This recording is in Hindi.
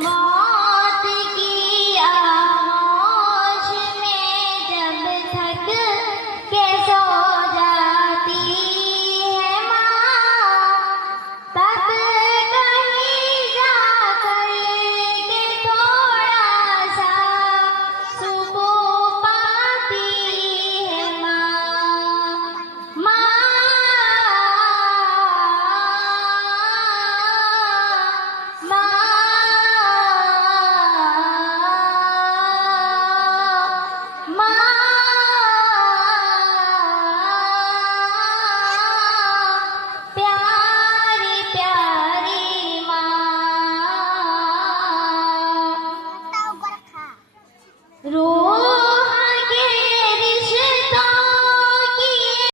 मौत की आगोश में जब थक के सो जाती है माँ, तब कहीं जाकर के थोड़ा सा सुकून पाती है माँ। माँ प्यारी प्यारी माँ रो